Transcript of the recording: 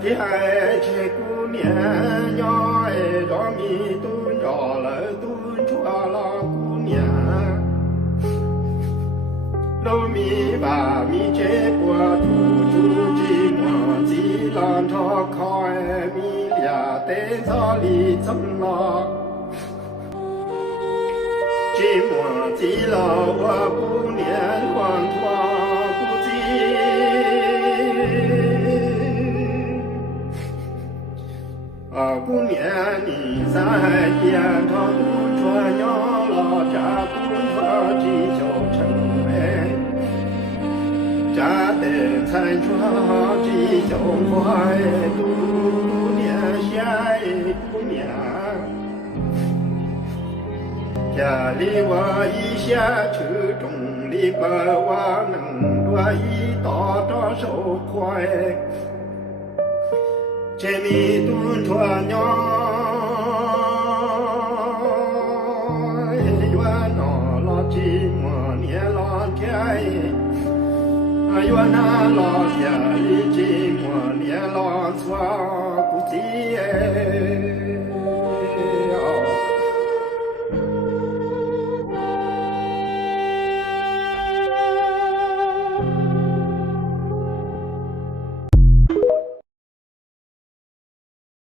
天这姑娘伢哎，让米炖着了炖出了姑娘，老米把米这锅煮寂寞，几浪潮开米俩在草里走了。寂寞寂了我不念黄土不记，不念你在边上不穿羊了，这不说地球成为，这得参穿地球坏，不念下一不念。家里我一下车中里把我能多一道着手快，这米炖穿娘，原那老寂寞年老天，原那老天里寂寞年老错不记。